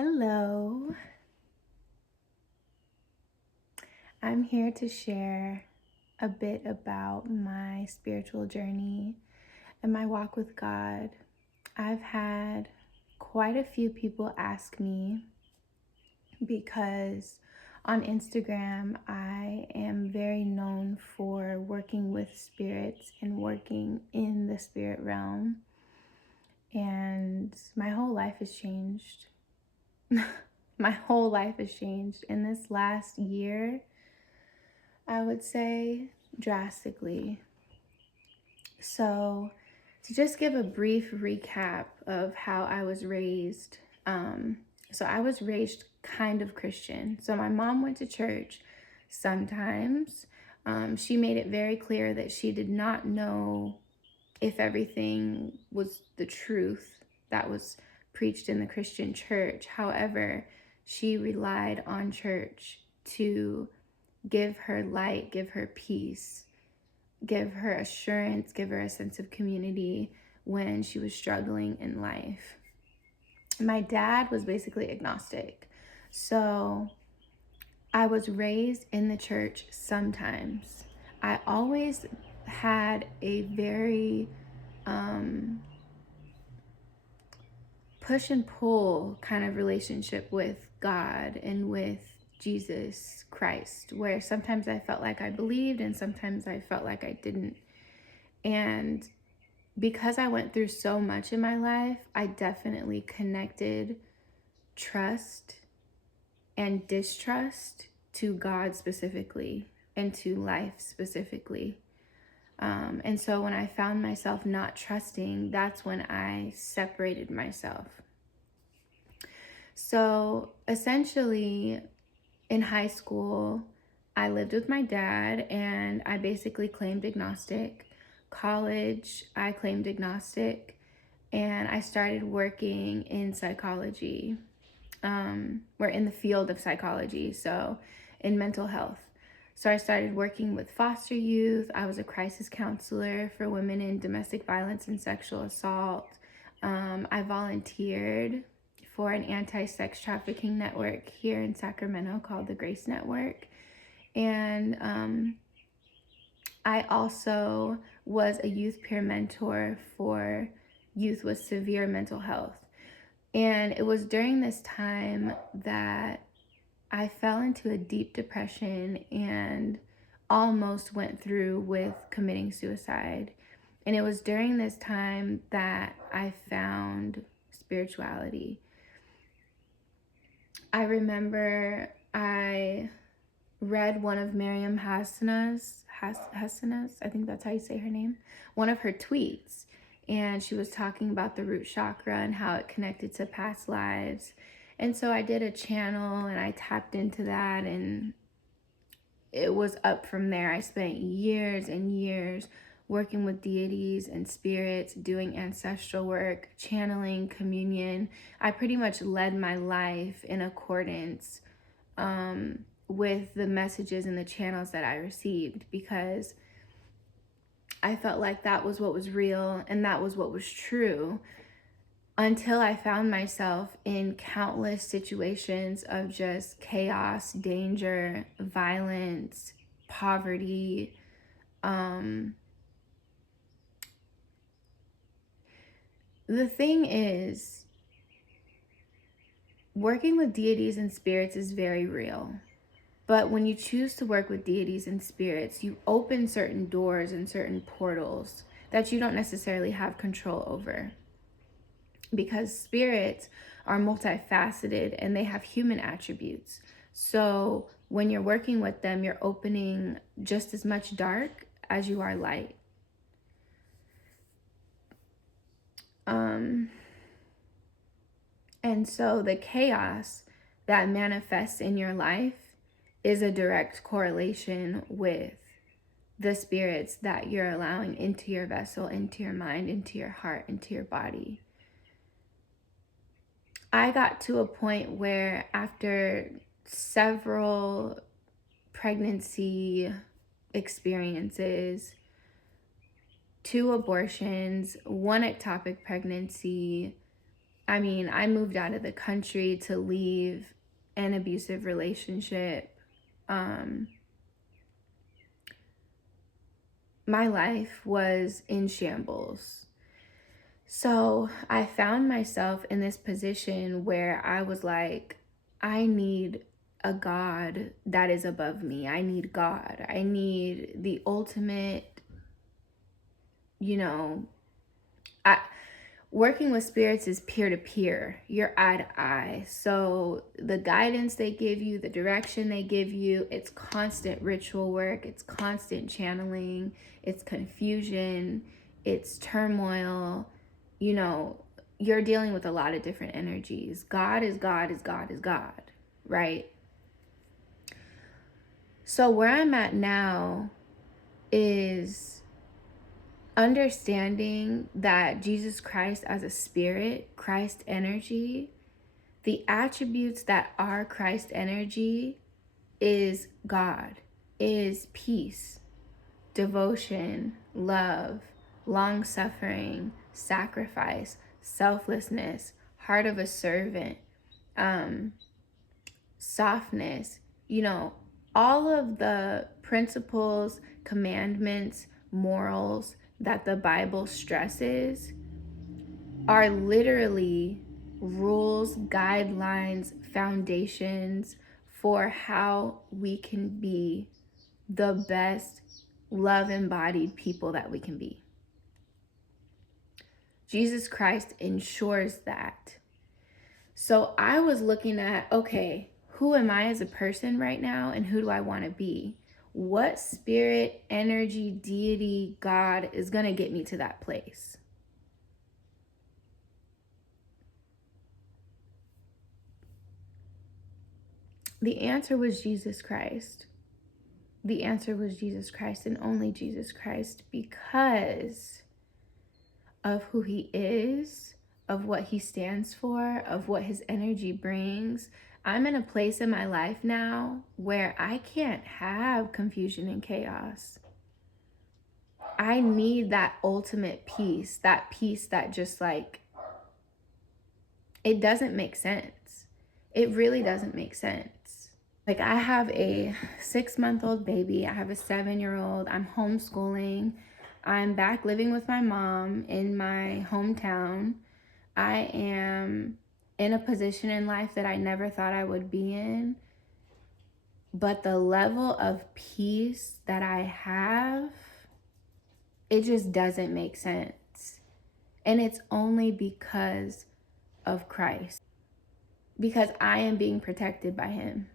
Hello. I'm here to share a bit about my spiritual journey and my walk with God. I've had quite a few people ask me because on Instagram I am very known for working with spirits and working in the spirit realm. And my whole life has changed. My whole life has changed in this last year. I would say drastically. So, to just give a brief recap of how I was raised. I was raised kind of Christian. So, my mom went to church sometimes. She made it very clear that she did not know if everything was the truth that was preached in the Christian church. However, she relied on church to give her light, give her peace, give her assurance, give her a sense of community when she was struggling in life. My dad was basically agnostic. So I was raised in the church sometimes. I always had a very push and pull kind of relationship with God and with Jesus Christ, where sometimes I felt like I believed and sometimes I felt like I didn't. And because I went through so much in my life, I definitely connected trust and distrust to God specifically and to life specifically. And so when I found myself not trusting, that's when I separated myself. So essentially, in high school, I lived with my dad and I basically claimed agnostic. College, I claimed agnostic, and I started working in psychology. We're in the field of psychology, so in mental health. So I started working with foster youth. I was a crisis counselor for women in domestic violence and sexual assault. I volunteered for an anti-sex trafficking network here in Sacramento called the Grace Network. And I also was a youth peer mentor for youth with severe mental health. And it was during this time that I fell into a deep depression and almost went through with committing suicide. And it was during this time that I found spirituality. I remember I read one of Miriam Hassanah's, I think that's how you say her name, one of her tweets. And she was talking about the root chakra and how it connected to past lives. And so I did a channel and I tapped into that, and it was up from there. I spent years and years working with deities and spirits, doing ancestral work, channeling, communion. I pretty much led my life in accordance with the messages and the channels that I received, because I felt like that was what was real and that was what was true, until I found myself in countless situations of just chaos, danger, violence, poverty. The thing is, working with deities and spirits is very real. But when you choose to work with deities and spirits, you open certain doors and certain portals that you don't necessarily have control over. Because spirits are multifaceted and they have human attributes. So when you're working with them, you're opening just as much dark as you are light. And so the chaos that manifests in your life is a direct correlation with the spirits that you're allowing into your vessel, into your mind, into your heart, into your body. I got to a point where after several pregnancy experiences, 2 abortions, 1 ectopic pregnancy, I mean, I moved out of the country to leave an abusive relationship. My life was in shambles. So I found myself in this position where I was like, I need a God that is above me. I need God. I need the ultimate, you know, I working with spirits is peer to peer. You're eye to eye. So the guidance they give you, the direction they give you, it's constant ritual work, it's constant channeling, it's confusion, it's turmoil. You know, you're dealing with a lot of different energies. God is God is God is God, right? So where I'm at now is understanding that Jesus Christ as a spirit, Christ energy, the attributes that are Christ energy is God, is peace, devotion, love, long suffering, sacrifice, selflessness, heart of a servant, softness, you know, all of the principles, commandments, morals that the Bible stresses are literally rules, guidelines, foundations for how we can be the best love embodied people that we can be. Jesus Christ ensures that. So I was looking at, okay, who am I as a person right now and who do I want to be? What spirit, energy, deity, God is going to get me to that place? The answer was Jesus Christ. The answer was Jesus Christ and only Jesus Christ, because of who he is, of what he stands for, of what his energy brings. I'm in a place in my life now where I can't have confusion and chaos. I need that ultimate peace that just like, it doesn't make sense. It really doesn't make sense. Like, I have a 6-month-old baby. I have a 7-year-old. I'm homeschooling. I'm back living with my mom in my hometown. I am in a position in life that I never thought I would be in. But the level of peace that I have, it just doesn't make sense. And it's only because of Christ. Because I am being protected by him.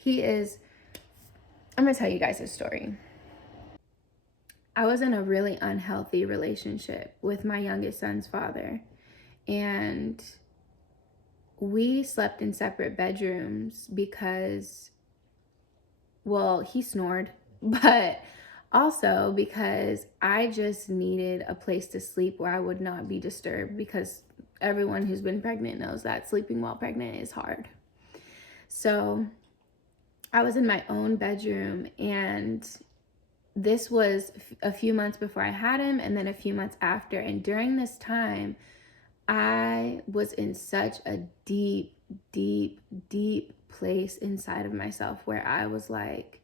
He is, I'm going to tell you guys a story. I was in a really unhealthy relationship with my youngest son's father. And we slept in separate bedrooms because, well, he snored, but also because I just needed a place to sleep where I would not be disturbed, because everyone who's been pregnant knows that sleeping while pregnant is hard. So I was in my own bedroom, and this was a few months before I had him and then a few months after. And during this time, I was in such a deep, deep, deep place inside of myself where I was like,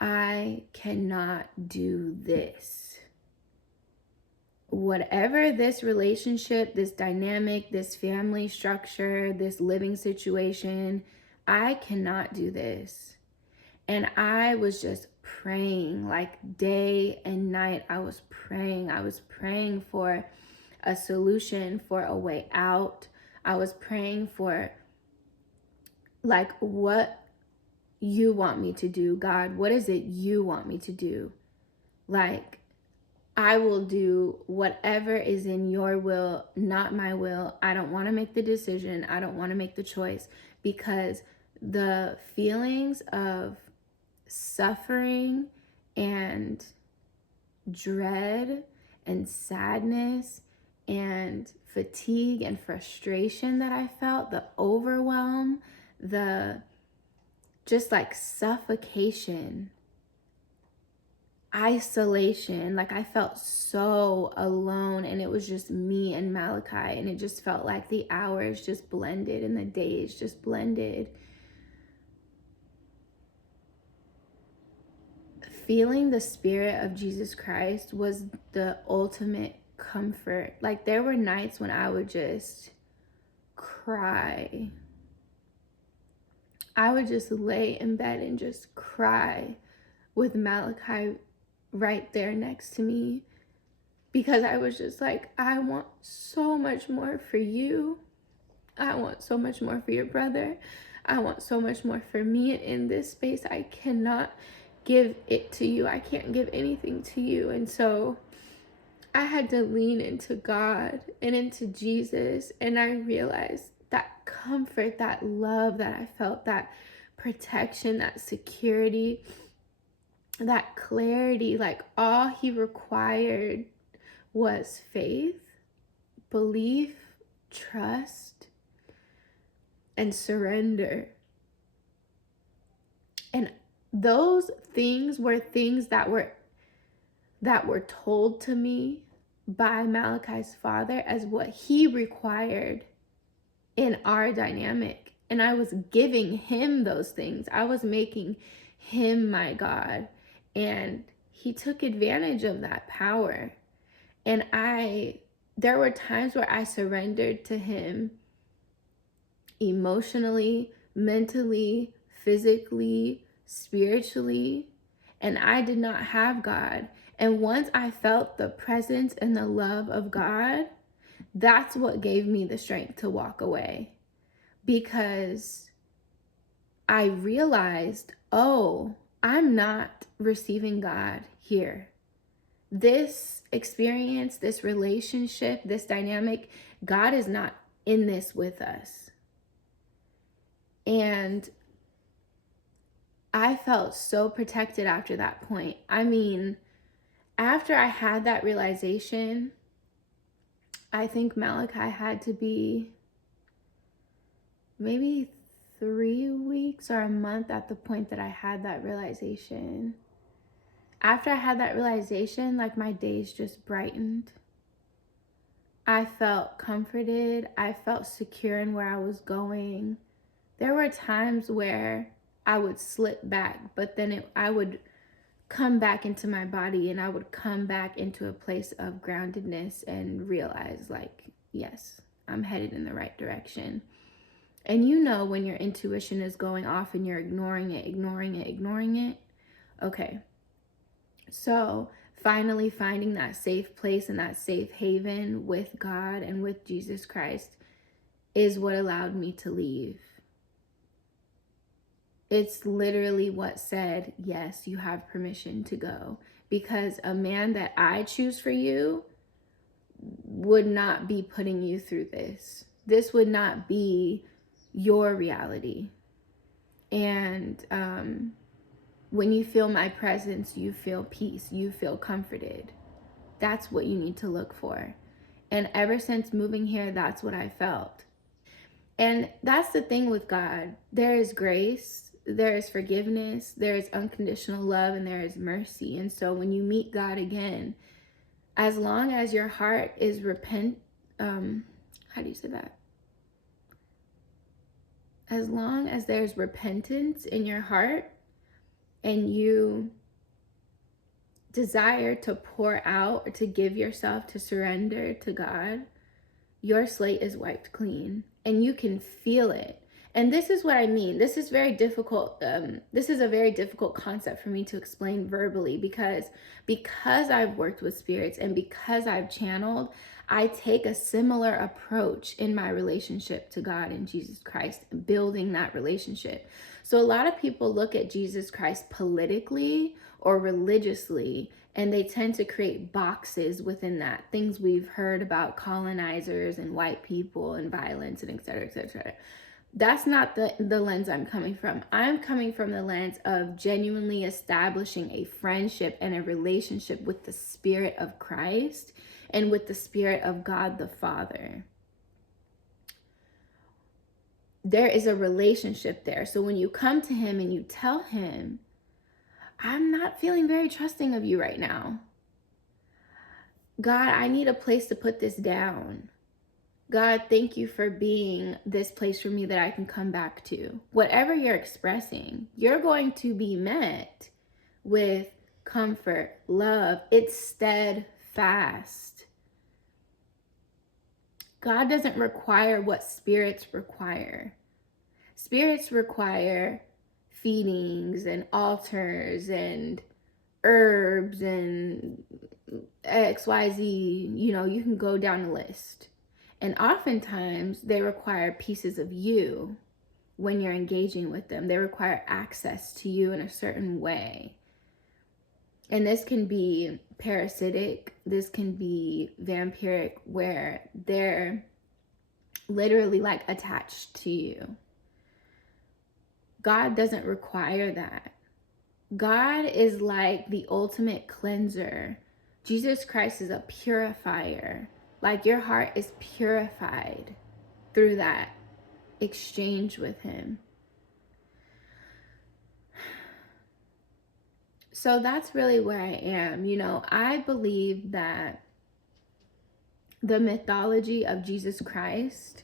I cannot do this. Whatever this relationship, this dynamic, this family structure, this living situation, I cannot do this. And I was just praying, like day and night. I was praying for a solution, for a way out. I was praying for, like, what you want me to do, God. What is it you want me to do? Like, I will do whatever is in your will, not my will. I don't want to make the decision. I don't want to make the choice, because the feelings of suffering and dread and sadness and fatigue and frustration that I felt, the overwhelm, the just like suffocation, isolation. Like, I felt so alone, and it was just me and Malachi, and it just felt like the hours just blended and the days just blended. Feeling the Spirit of Jesus Christ was the ultimate comfort. Like, there were nights when I would just cry. I would just lay in bed and just cry with Malachi right there next to me, because I was just like, I want so much more for you. I want so much more for your brother. I want so much more for me. And in this space, I cannot give it to you. I can't give anything to you. And so I had to lean into God and into Jesus. And I realized that comfort, that love that I felt, that protection, that security, that clarity, like all he required was faith, belief, trust, and surrender. And those things were things that were told to me by Malachi's father as what he required in our dynamic. And I was giving him those things. I was making him my God. And he took advantage of that power. And there were times where I surrendered to him emotionally, mentally, physically, spiritually, and I did not have God. And once I felt the presence and the love of God, that's what gave me the strength to walk away, because I realized, oh, I'm not receiving God here. This experience, this relationship, this dynamic, God is not in this with us. And I felt so protected after that point. I mean, after I had that realization, I think Malachi had to be maybe 3 weeks or a month at the point that I had that realization. After I had that realization, like, my days just brightened. I felt comforted. I felt secure in where I was going. There were times where I would slip back, but then I would come back into my body, and I would come back into a place of groundedness and realize, like, yes, I'm headed in the right direction. And you know when your intuition is going off and you're ignoring it. Okay. So finally finding that safe place and that safe haven with God and with Jesus Christ is what allowed me to leave. It's literally what said, yes, you have permission to go. Because a man that I choose for you would not be putting you through this. This would not be your reality. And when you feel my presence, you feel peace, you feel comforted. That's what you need to look for. And ever since moving here, that's what I felt. And that's the thing with God. There is grace, there is forgiveness, there is unconditional love, and there is mercy. And so when you meet God again, as long as your heart is how do you say that? As long as there's repentance in your heart and you desire to pour out or to give yourself, to surrender to God, your slate is wiped clean, and you can feel it. And this is what I mean. This is very difficult. This is a very difficult concept for me to explain verbally, because I've worked with spirits and because I've channeled, I take a similar approach in my relationship to God and Jesus Christ, building that relationship. So a lot of people look at Jesus Christ politically or religiously, and they tend to create boxes within that. Things we've heard about colonizers and white people and violence and et cetera, et cetera, et cetera. That's not the lens I'm coming from. I'm coming from the lens of genuinely establishing a friendship and a relationship with the Spirit of Christ and with the Spirit of God the Father. There is a relationship there. So when you come to him and you tell him, I'm not feeling very trusting of you right now. God, I need a place to put this down. God, thank you for being this place for me that I can come back to. Whatever you're expressing, you're going to be met with comfort, love. It's steadfast. God doesn't require what spirits require. Spirits require feedings and altars and herbs and XYZ. You know, you can go down the list. And oftentimes they require pieces of you when you're engaging with them. They require access to you in a certain way. And this can be parasitic, this can be vampiric, where they're literally like attached to you. God doesn't require that. God is like the ultimate cleanser. Jesus Christ is a purifier. Like your heart is purified through that exchange with him. So that's really where I am. You know, I believe that the mythology of Jesus Christ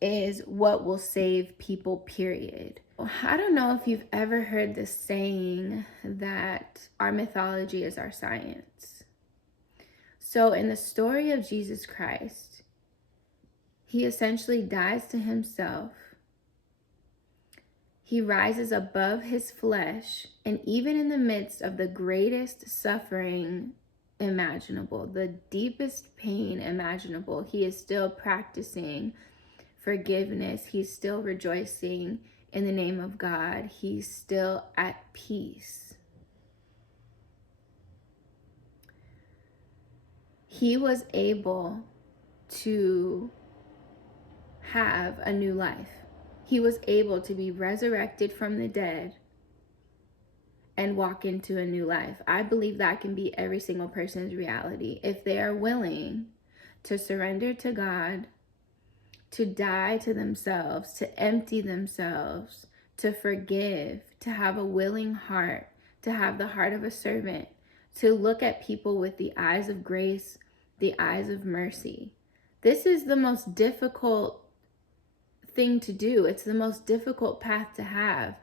is what will save people, period. I don't know if you've ever heard the saying that our mythology is our science. So in the story of Jesus Christ, he essentially dies to himself. He rises above his flesh, and even in the midst of the greatest suffering imaginable, the deepest pain imaginable, he is still practicing forgiveness. He's still rejoicing in the name of God. He's still at peace. He was able to have a new life. He was able to be resurrected from the dead and walk into a new life. I believe that can be every single person's reality if they are willing to surrender to God, to die to themselves, to empty themselves, to forgive, to have a willing heart, to have the heart of a servant, to look at people with the eyes of grace, the eyes of mercy. This is the most difficult thing to do. It's the most difficult path to have.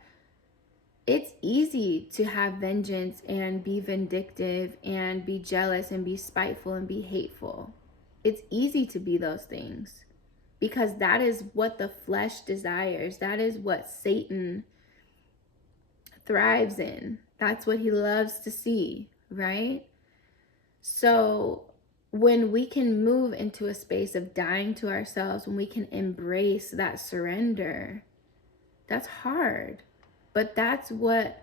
It's easy to have vengeance and be vindictive and be jealous and be spiteful and be hateful. It's easy to be those things because that is what the flesh desires. That is what Satan thrives in. That's what he loves to see, right? So when we can move into a space of dying to ourselves, when we can embrace that surrender, that's hard. But that's what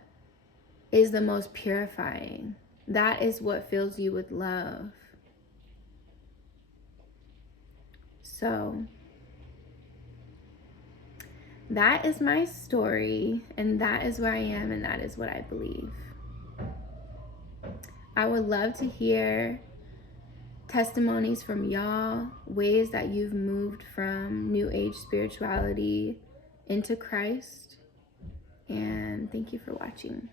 is the most purifying. That is what fills you with love. So that is my story, and that is where I am, and that is what I believe. I would love to hear testimonies from y'all, ways that you've moved from New Age spirituality into Christ. And thank you for watching.